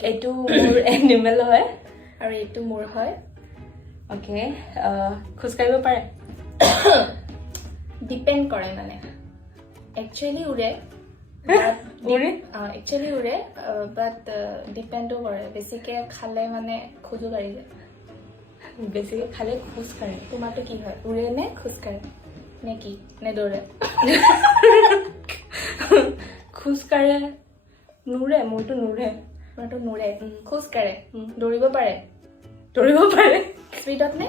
এইটো মোৰ এনিমেল হয় আৰু এইটো মোৰ হয় ওকে খোজ কাঢ়িব পাৰে ডিপেন্ড কৰে মানে একচুয়ালি উৰে উৰে একচুয়ালি উৰে বাট ডিপেন্ডো কৰে বেছিকে খালে মানে খোজো কাঢ়ি যায় বেছিকে খালে খোজ কাঢ়ে তোমাৰটো কি হয় উৰে নে খোজ কাঢ়ে নে কি নে দৌৰে খোজ কাঢ়ে নুৰে মোৰটো নুৰে তোমাৰটো নুৰে খোজ কাঢ়ে দৌৰিব পাৰে স্পীডত নে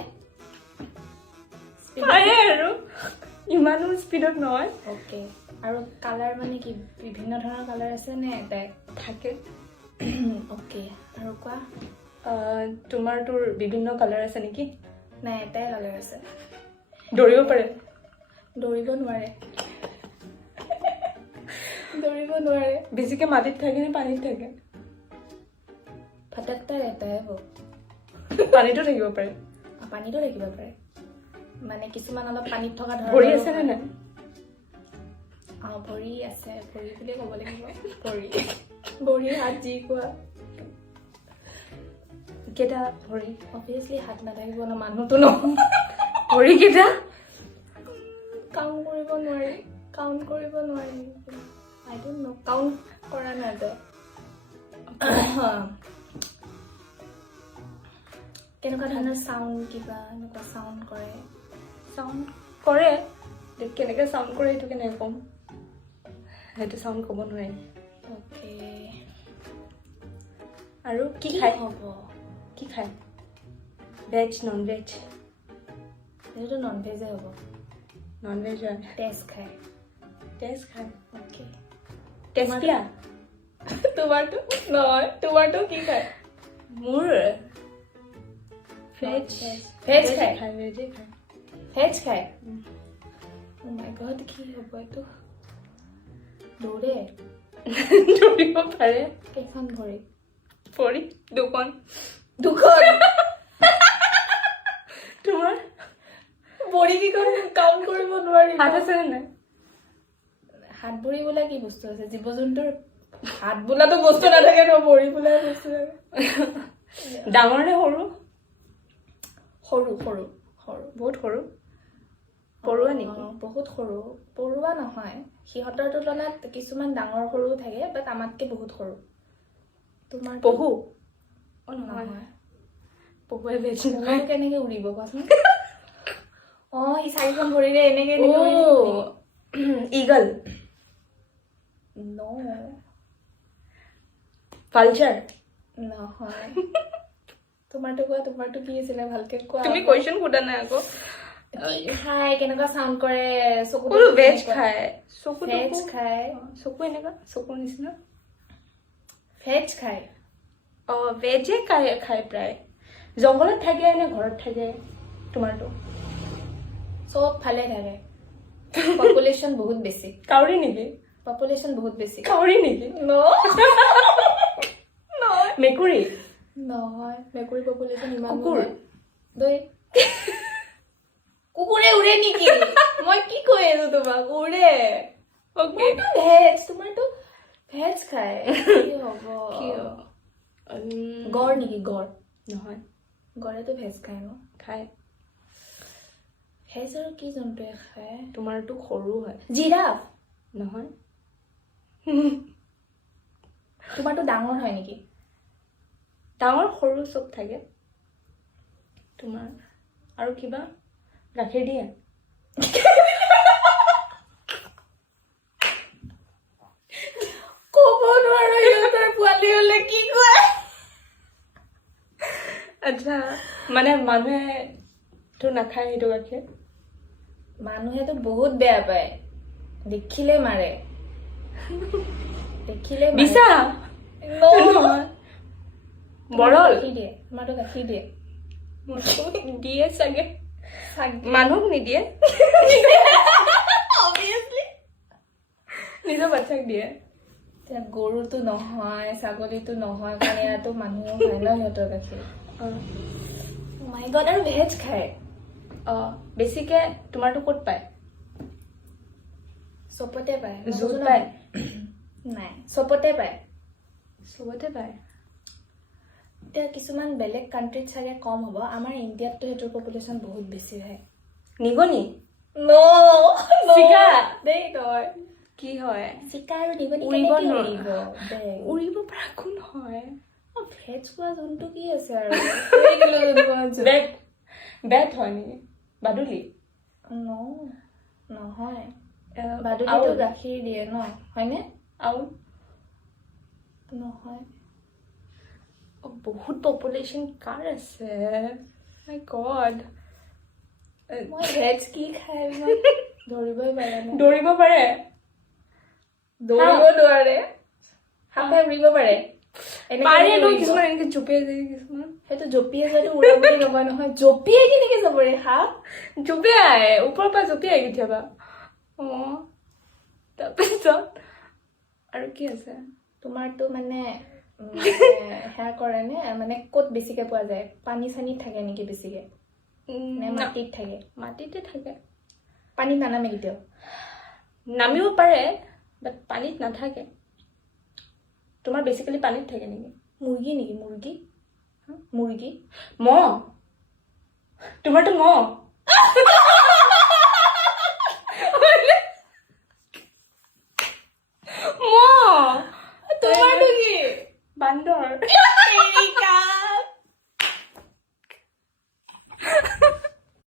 পাৰে আৰু ইমানো স্পীডত নহয় ওকে আৰু কালাৰ মানে কি বিভিন্ন ধৰণৰ কালাৰ আছে নে এটাই থাকে ওকে আৰু কোৱা তোমাৰটোৰ বিভিন্ন কালাৰ আছে নেকি নাই এটাই কালাৰ আছে দৌৰিব পাৰে দৌৰিব নোৱাৰে দৌৰিব নোৱাৰে বেছিকে মাটিত থাকে নে পানীত থাকে ফটকটা रहता है वो পানীতো থাকিব পাৰে পানীতো থাকিব পাৰে মানে কিছুমান অলপ পানীত থকা ভৰি আছে নে নাই ভৰি আছে ভৰি বুলিয়ে ক'ব লাগিব ভৰি হাত যি কোৱা কেইটা ভৰি অবভিয়াছলি হাত নাথাকিব ন মানুহটো ন ভৰি কেইটা কাউণ্ট কৰিব নোৱাৰি আই ডোন্ট নো কাউণ্ট কৰা নাযায় কেনেকুৱা ধৰণৰ চাউণ্ড কিবা এনেকুৱা চাউণ্ড কৰে কেনেকে চাউণ্ড কৰে সেইটো কেনেকে ক'ম সেইটো চাউণ্ড ক'ব নোৱাৰি অ'কে আৰু কি খায় হ'ব কি খায় ভেজ নন ভেজ এইটো নন ভেজে হ'ব নন ভেজ হয় তেজ খায় অ'কে তেজ পিয়া তোমাৰটো নহয় তোমাৰটো কি খায় মোৰ ভেজ খায় ভেজে খায় ভেজ খায় মাই গড কি হ'ব এইটো দৌৰে দৌৰিব পাৰে কেইখন ভৰি ভৰি দুখন তোমাৰ ভৰি কেইখন কাউণ্ট কৰিব নোৱাৰি হাত আছে নে নাই হাত ভৰি বোলা কি বস্তু আছে জীৱ জন্তুৰ হাত বোলাটো বস্তু নাথাকে ন ভৰি বোলা বস্তু থাকে ডাঙৰ নে সৰু বহুত সৰু পৰুৱা নেকি বহুত সৰু পৰুৱা নহয় সিহঁতৰ তুলনাত কিছুমান ডাঙৰ সৰুও থাকে বাট আমাতকে বহুত সৰু তোমাৰ পহু নহয় পহুৱে ভেজ পহুটো কেনেকে উৰিব কোৱাচোন সি চাৰিখন ভৰিৰে এনেকে ইগল ভালচাৰ নহয় তোমাৰটো কোৱা তোমাৰটো কি আছিলে ভালকে কোৱা তুমি কোৱেশ্চন সোধা নাই আকৌ কি খায় কেনেকুৱা চাউণ্ড কৰে চকুটো ভেজ খায় ভেজ খায় চকু এনেকুৱা চকুৰ নিচিনা ভেজ খায় ভেজে খায় প্ৰায় জংঘলত থাকে নে ঘৰত থাকে তোমাৰটো চব ফালে থাকে পপুলেশ্যন বহুত বেছি কাউৰী নেকি পপুলেশ্যন বহুত বেছি কাউৰী নেকি মেকুৰী নহয় মেকুৰী পপুলেশ্যন ইমান কুকুৰ দৈ কুকুৰে উৰে নেকি মই কি কৈ আছো তোমাক উৰে তোমাৰটো ভেজ খায় কি হ'ব গড় নেকি গড় নহয় গড়েতো ভেজ খায় ন খায় ভেজ আৰু কি জন্তুৱে খায় তোমাৰটো সৰু হয় জিৰাফ নহয় তোমাৰটো ডাঙৰ হয় নেকি ডাঙৰ সৰু চব থাকে তোমাৰ আৰু কিবা গাখীৰ দিয়ে ক'ব নোৱাৰো সিহঁতৰ পোৱালি হলে কি কয় আচ্ছা মানে মানুহেতো নাখায় সেইটো গাখীৰ মানুহেতো বহুত বেয়া পায় দেখিলে মাৰে বিছা বৰল গাখীৰ দিয়ে তোমাৰতো গাখীৰ দিয়ে দিয়ে চাগে মানুহক নিদিয়ে নিজৰ বাচ্চাক দিয়ে গৰুটো নহয় ছাগলীটো নহয় কাৰণ ইয়াতো মানুহ খায় ন সিহঁতৰ গাখীৰ মাই গড আৰু ভেজ খায় বেছিকে তোমাৰটো ক'ত পায় চবতে পায় জুত পায় নাই চবতে পায় চবতে পায় এতিয়া কিছুমান বেলেগ কাণ্ট্ৰিত চাগে কম হ'ব আমাৰ ইণ্ডিয়াততো সেইটোৰ পপুলেশ্যন বহুত বেছি হয় নিগনি চিকা দেই তই কি হয় চিকা আৰু নিগনি উৰিব কেনেকে নোৱাৰে। উৰিব উৰিব পৰা কোন হয় ভেজ খোৱা যোনটো কি আছে আৰু উৰি গ'লো যোনটো আছে। বেট হয় নেকি বাদুলি নহয় আউল। বাদুলিটো গাখীৰ দিয়ে ন হয়নে আউল নহয় বহুত পপুলেশ্যন কাৰ আছে মাই গড মই ভেজ কি খাই মই ধৰিবই পৰা নাই দৌৰিব পাৰে দৌৰিব নোৱাৰে সাপে উৰিব পাৰে পাৰে ন কিছুমান এনেকে জঁপিয়াই যায় কিছুমান সেইটো জঁপিয়াই যোৱাটো উৰা বুলি নকয় নহয় জঁপিয়াই কেনেকে যাব ৰে সাপ জঁপিয়াই ওপৰৰ পৰা জঁপিয়াই কেতিয়াবা তাৰপিছত আৰু কি আছে তোমাৰতো মানে সেয়া কৰে নে মানে ক'ত বেছিকে পোৱা যায় পানী চানীত থাকে নেকি বেছিকে নে মাটিত থাকে মাটিতে থাকে পানীত নানামে কেতিয়াও নামিব পাৰে বাট পানীত নাথাকে তোমাৰ বেছিকেলি পানীত থাকে নেকি মুৰ্গী নেকি মুৰ্গী মহ তোমাৰতো মহ